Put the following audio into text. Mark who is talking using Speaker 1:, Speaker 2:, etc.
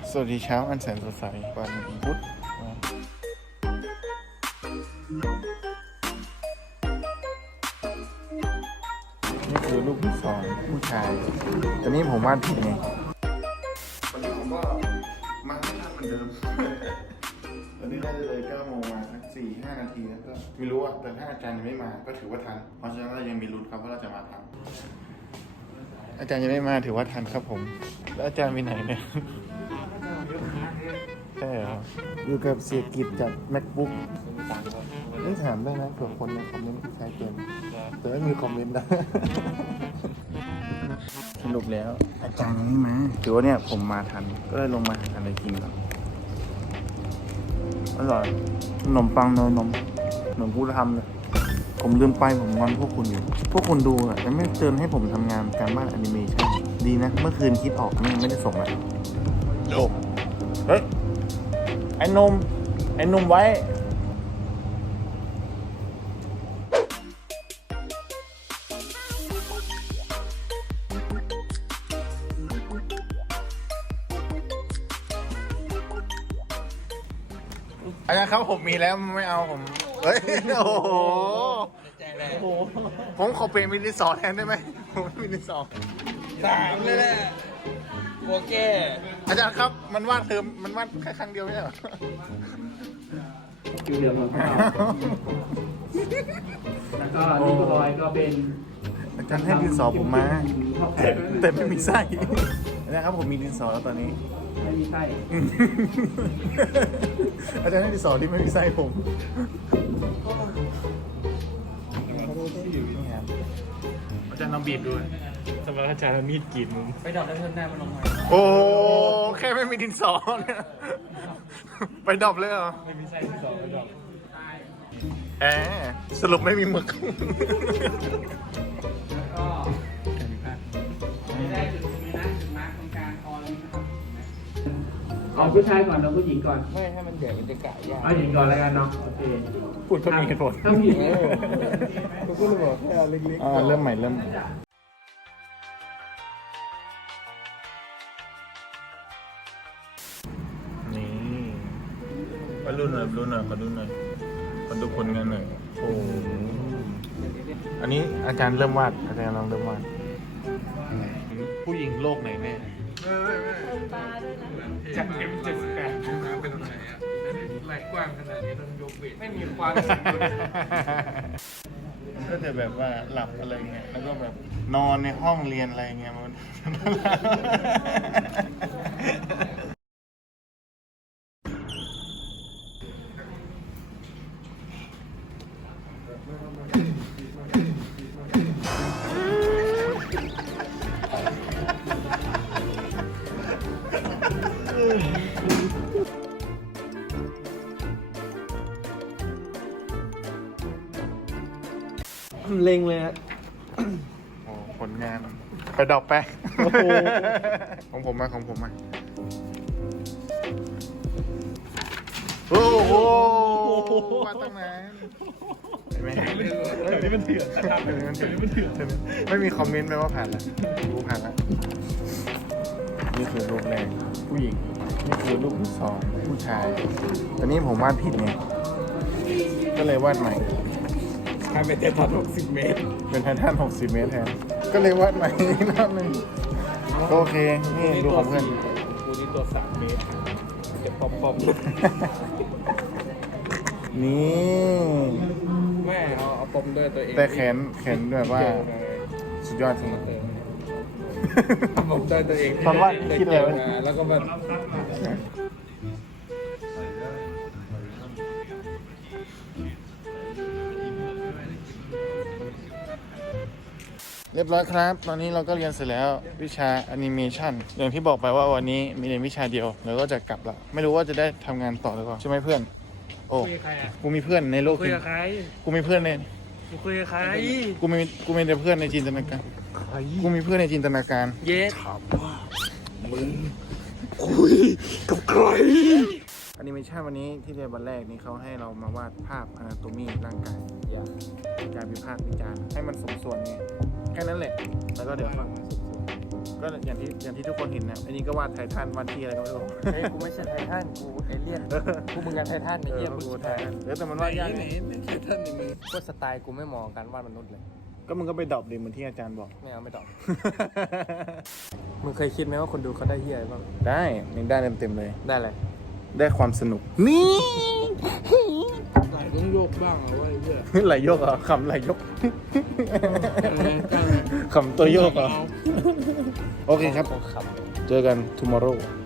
Speaker 1: สวัสดีเช้าอันแสนสดใสวันพุธนี่คือลูกที่สองผู้ชายตอนนี้ผมวาดผิดไงวันนี้ผมก็มาไม่ทันเหมือนเดิม ตอนนี้ได้เลย9 โมงมาสัก4-5 นาทีแล้วก็ไม่รู้อะแต่ถ้าอาจารย์ยังไม่มาก็ถือว่าทันเพราะฉะนั้นเรายังมีลุ้นครับว่าเราจะมาทันอาจารย์ยังไม่มาถือว่าทันครับผมแล้วอาจารย์ไปไหนเนี่ยใช่เหรออยู่กับเสียกิจจาก MacBook นี่ถามได้นะเผื่อคนในคอมเมนต์ใช้เป็นแต่ไม่มีคอมเมนต์นะ สรุปแล้วอาจารย์ยังไม่มาถือว่าเนี่ยผมมาทันก็เลยลงมาหาอะไรกินก่อนอร่อยขนมปังเนยนมเหมือนกูทำเลยผมลืมไปผมงอนพวกคุณอยู่พวกคุณดูอ่ะแต่ไม่เตือนให้ผมทำงานการบ้านแอนิเมชันดีนะเมื่อคืนคิดออกไม่ได้ส่งอ่ะโอ้เฮ้ยไอ้นมไว้อาจารย์ครับผมมีแล้วไม่เอาผมเฮ้ยโอ้โหผมขอเปลี่ยนเป็นดินสอแทนได้ไหมผมไม่มีดินสอ
Speaker 2: 3เลยแหละโอเค
Speaker 1: อาจารย์ครับมันวาดเทอมมันวาดแค่ครั้งเดียวไม่ใช่เหรอ
Speaker 3: คิวเหลืองของเขาแล้วก็นี่ก็ลอยก็เป็น
Speaker 1: อาจารย์ให้ดินสอผมมาแต่ไม่มีไส้นะครับผมมีดินสอแล้วตอนนี้
Speaker 3: ไม่มีไส้
Speaker 1: อาจารย์ให้ดินสอที่ไม่มีไส้ผมอาจารย์ลองบีบด้วยสำหรับอาจารย์มีดกรีดมึง
Speaker 3: ไปดอกแล้วเทินหน้ามันลงมา
Speaker 1: โอ้แค่ไม่มีดินสอเนี่ยไปดรอปเลยเหรอ
Speaker 3: ไม่มีไส้ที่สองไปดอก
Speaker 1: แอบสรุปไม่มีหมึก
Speaker 3: แล้วก็ไม่ได้จุดตรงนี้นะจุดมาร์คตรงกลางคอนี้นะครับเอาผู้ชายก่อนเอาผู้หญิงก่อน
Speaker 1: ไม่ให้มันเดือดมันจะกะยาก
Speaker 3: เอาหญิงก่อนแล้วกันเนาะโอเค
Speaker 1: พูดก็มีเหตุผล
Speaker 3: ถ้าผู้หญิง
Speaker 1: กูก็เลยบอกให้เอาเล็กๆเริ่มใหม่เริ่มนี่มาดูหน่อยมาดูหน่อยมาดูผลงานหน่อยโอ้อันนี้อาจารย์เริ่มวาดอาจารย์ลองเริ่มวาดผู้หญิงโลกไหนแน่
Speaker 3: จากM78 มาเป็นอะไรอ่ะไหล่กว้างขนาดนี้ต้องยกเวทไม่มีความสมดุล
Speaker 1: ก็จะแบบว่าหลับอะไรเงี้ยแล้วก็แบบนอนในห้องเรียนอะไรเงี้ยมัน
Speaker 2: เล็งเลยฮะ
Speaker 1: โอ้ผลงานไปดอกไป
Speaker 2: โอ้โห
Speaker 1: ของผมมาโอ้โหมาตั้งนานเห็นไหมนี่มันเถื่อนไม่มีคอมเมนต์ไหมว่าผ่านแล้วรู้ผ่านแล้วนี่คือรูปแรกผู้หญิงนี่คือรูปที่สองผู้ชายตอนนี้ผมวาดผิดไงก็เลยวาดใหม่
Speaker 3: ทำเป็นเจ็ดพัน60 เมตร
Speaker 1: เป็นแพทเทิร์น60 เมตรแทนก็เลยวาดใหม่อีกรอบหนึงโอเคนี่ดูของเพื่อน
Speaker 3: กูนี่ตัว3 เมตรเก็บปอม
Speaker 1: นี่
Speaker 3: ๆแม่เอาปมด้วยตัวเอง
Speaker 1: แต่แขนแบบว่าสุดยอดจริง
Speaker 3: ปมด้วยตัวเอง
Speaker 1: ตอนว่าคิดอะไรวะ
Speaker 3: แล้วก็แบบ
Speaker 1: เรียบร้อยครับ ตอนนี้เราก็เรียนเสร็จแล้ววิชาแอนิเมชันอย่างที่บอกไปว่าวันนี้มีเรียนวิชาเดียวแล้วก็จะกลับละไม่รู้ว่าจะได้ทำงานต่อหรือเปล่าใช่ไหมเพื่อนโอ้
Speaker 3: คุยกับใครอ่ะ
Speaker 1: กูมีเพื่อนในโลก
Speaker 3: คุยกับใคร
Speaker 1: กูมีเพื่อนใน
Speaker 3: คุยกับใคร
Speaker 1: กูมีแต่เพื่อนในจินตนาการกูมีเพื่อนในจินตนาการ
Speaker 3: เย็ด
Speaker 1: คุยกับใครแอนิเมชันวันนี้ที่เรียนวันแรกนี้เขาให้เรามาวาดภาพอนาโตมีร่างกายอย่างการวิพากษ์วิจารณ์ให้มันสมส่วนไงแค่นั้นแหละแล้วก็เดี๋ยวฟังก็อย่างที่ทุกคนเห็นนะอันนี้ก็วาดไททันวาดที่อะไรก็ไม่รู้
Speaker 2: เฮ้ยกูไม่ใช่ไททันกูเอเลี่ยนพวกมึงยังไททันไอ้เหี้ยพวก
Speaker 1: กู
Speaker 2: กู
Speaker 1: ไท
Speaker 2: ไท
Speaker 1: ทั
Speaker 2: ทั
Speaker 1: น
Speaker 2: น
Speaker 1: แต่มันวาดยาก
Speaker 2: ไหนไม่ไททันในมือพวกสไตล์กูไม่เหมาะกับการวาดมนุษย์เลย
Speaker 1: ก็มึงก็ไปดรอปดิเหมือนที่อาจารย์บอก
Speaker 2: ไม่เอาไม่ตอบ มึงเคยคิดไหมว่าคนดูเขาได้เหี้ยอะไรบ้าง
Speaker 1: ได้ยังได้เต็มๆเลย
Speaker 2: ได้เลย
Speaker 1: ได้ความสนุก นี่
Speaker 2: ไหลต้องโยกบ้างเหรอวะไอ้เหี้ย
Speaker 1: ไหลยกเหรอคำไหลยกคำตัวโยกเหรอโอเคครับ
Speaker 2: ขับ
Speaker 1: เจอกัน tomorrow